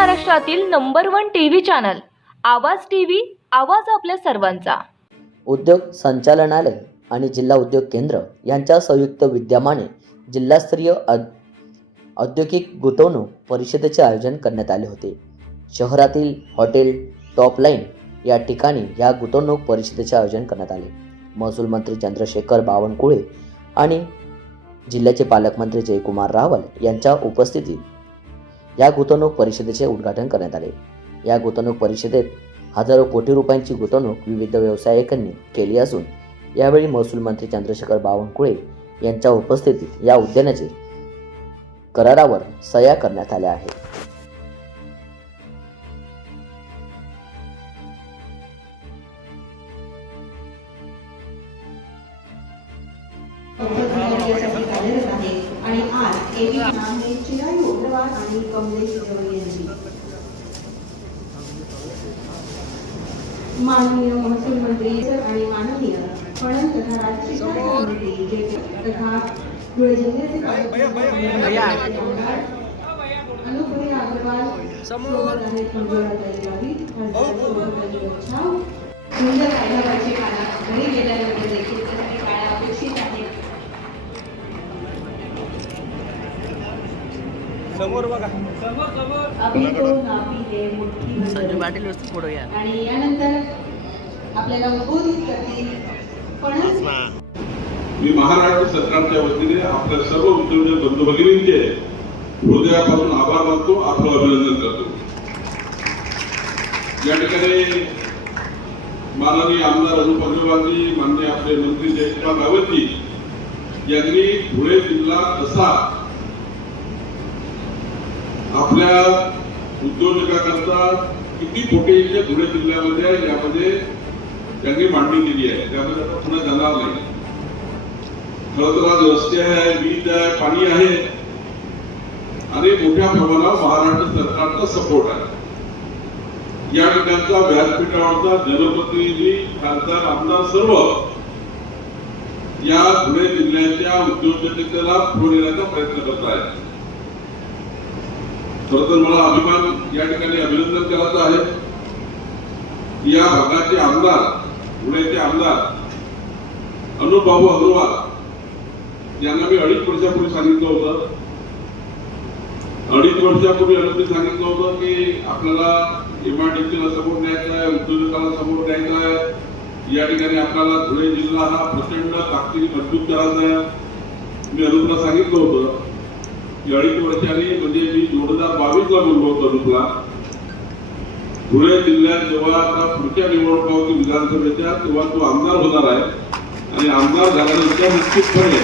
महाराष्ट्रातील number one TV channel Awaaz TV Awaaz आपल्या सर्वांचा. उद्योग संचालनालय आणि जिल्हा उद्योग केंद्र यांच्या संयुक्त विद्यमाने जिल्हास्तरीय औद्योगिक गुंतवणूक परिषदेचे आयोजन करण्यात आले होते. शहरातील हॉटेल टॉप लाईन या ठिकाणी या गुंतवणूक परिषदेचे आयोजन करण्यात आले. महसूल मंत्री चंद्रशेखर बावनकुळे आणि जिल्ह्याचे पालकमंत्री जयकुमार रावल यांच्या उपस्थितीत या गुंतवणूक परिषदेचे उद्घाटन करण्यात आले. या गुंतवणूक परिषदेत हजारो कोटी रुपयांची गुंतवणूक विविध व्यावसायिकांनी केली असून यावेळी महसूल मंत्री चंद्रशेखर बावनकुळे यांच्या उपस्थितीत या उद्यानाचे करारावर सह्या करण्यात आल्या आहेत. यासाठी आहे आणि आज एबी नाम हे चिरायू अग्रवाल आणि कमलेश गवळी यांची माननीय महसूल मंत्री आणि माननीय पणन तथा राज्य शिक्षण मंत्री तथा धुळे जिल्ह्याचे अनुप्रिया अग्रवाल सोबत आहेत मंजुळा जयगावी खासदार शोभा छाव सुंदर हैदराबादची काळा घरी गेल्यानंतर देखील समोर बघा. अभि तो नाभी है मुठ्ठी भर. आणि यानंतर आपल्याला उद्बोधित करतील पणस मी महाराष्ट्र सरकारच्या वतीने आपल्या सर्व उद्योजक बंधू भगिनींचे हृदयापासून आभार मानतो आपलं अभिनंदन करतो. या ठिकाणी माननीय आमदार अनुप अग्रवालजी माननीय आपले मंत्री जयकुमार रावतजी यांनी धुळे जिल्हा कसा आपल्या उद्योजकाकरता किती पोटेन्शियल धुळे जिल्ह्यामध्ये आहे यामध्ये त्यांनी मांडणी दिली आहे. त्यामध्ये आता पुन्हा जाणार नाही. खरं तर आज रस्ते आहे वीज आहे पाणी आहे. आणि मोठ्या प्रमाणावर महाराष्ट्र सरकारचा सपोर्ट आहे. या ठिकाणचा व्यासपीठावरचा जनप्रतिनिधी खासदार आमदार सर्व या धुळे जिल्ह्याच्या उद्योजकतेला पुढे नेण्याचा प्रयत्न करत आहेत खरं तर मला अभिमान या ठिकाणी अभिनंदन करायचं आहे. की या भागाचे आमदार पुण्याचे आमदार अनुभाऊ अग्रवाल यांना मी अडीच वर्षापूर्वी सांगितलं होतं. अडीच वर्षापूर्वी यांना सांगितलं होतं की आपल्याला एमआयडीसीला सपोर्ट द्यायचा आहे उद्योजकाला सपोर्ट द्यायचा आहे. या ठिकाणी आपल्याला धुळे जिल्हा हा प्रचंड ताकदीने मजबूत करायचा आहे. मी अनुपला सांगितलं होतं. अडीच वर्षांनी म्हणजे मी दोन हजार बावीसला बोललो होतो अनुपला धुळे जिल्ह्यात जेव्हा आता पुढच्या निवडणुका होती विधानसभेच्या तेव्हा तो आमदार होणार आहे. आणि आमदार झाल्यानंतर निश्चितपणे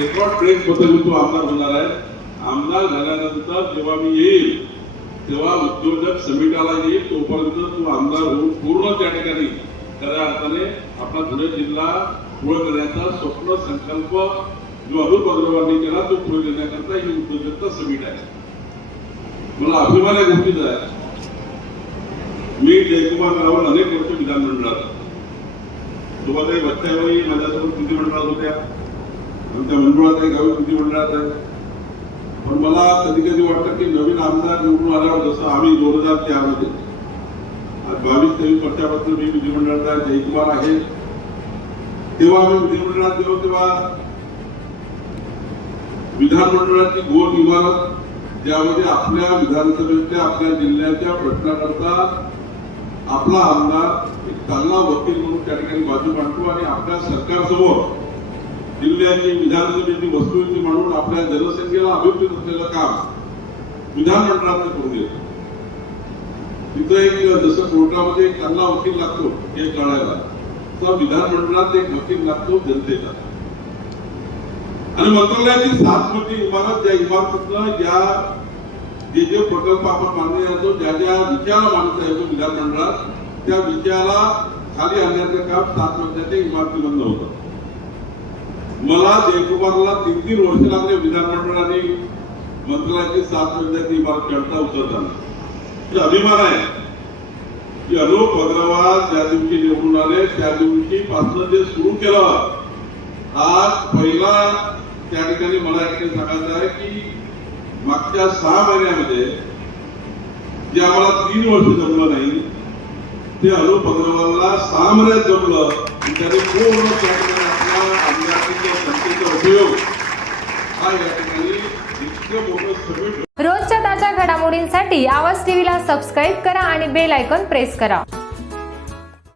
रेकॉर्ड ब्रेकबद्दल तो आमदार होणार आहे. आमदार झाल्यानंतर जेव्हा मी येईल तेव्हा उद्योजक समिटाला येईल तोपर्यंत तो आमदार होऊन पूर्ण त्या ठिकाणी खऱ्या अर्थाने आपला धुळे जिल्हा पुढे करण्याचा स्वप्न संकल्प जो अरुण अग्रवालनी केला तो पुढे देण्याकरता ही उद्योजकता समिट आहे. मला अभिमान या गोष्टीचा. आहे मी जयकुमार रावल अनेक वर्ष विधानमंडळात तुम्हाला बच्चाबाई माझ्यासोबत कृती मंडळात होत्या. आमच्या मंडळात आहे गावी कृती मंडळात आहे. पण मला कधी कधी वाटतं की नवीन आमदार निवडून आल्यावर जसं आम्ही दोन हजार चार आज बावीस तेवीस वर्षापासून मी विधिमंडळात आहे जयकुमार आहे. तेव्हा आम्ही विधिमंडळात गेलो तेव्हा विधानमंडळाची गोल इमारत ज्यामध्ये आपल्या विधानसभेच्या आपल्या जिल्ह्याच्या प्रश्नाकरता आपला आमदार एक चांगला वकील म्हणून त्या ठिकाणी बाजू मांडतो आणि आपल्या सरकारसमोर जिल्ह्याची विधानसभेची वस्तुस्थिती मांडून आपल्या जनसंख्येला अभिप्रेत असलेलं काम विधानमंडळात करून देतो. तिथं एक जसं कोर्टामध्ये एक चांगला वकील लागतो हे कळायला. तसा विधानमंडळात एक वकील लागतो जनतेचा आणि मंत्रालयाची सात मोठी इमारत त्या इमारतीतनं ज्या जे जे प्रकल्प आपण मान्य करतो ज्या ज्या विषयाला मानता येतो विधानमंडळात त्या विषयाला खाली आणण्याचं काम सात मजल्याच्या इमारतीमधनं होतं. मला जयकुमारला तीन तीन वर्ष लागले विधानमंडळाने मंत्रालयाची सात मजल्याची इमारत चढता उतरताना. अभिमान आहे की अनूप अग्रवाल ज्या दिवशी निवडून आले त्या दिवशी पासून जे सुरू केलं आज पहिला त्या ठिकाणी मला एक सांगायचं आहे की मागच्या सहा महिन्यामध्ये जे आम्हाला तीन वर्ष जमलं नाही ते अनुप अग्रवालला सहा महिन्यात जमलं. त्याने पूर्ण त्या ठिकाणी आपल्या आमदारकीच्या सत्तेचा उपयोग हा या ठिकाणी इतकं मोठं समिट रोजच्या ताज्या घडामोडींसाठी आवाज टीव्हीला सबस्क्राईब करा आणि बेल आयकॉन प्रेस करा.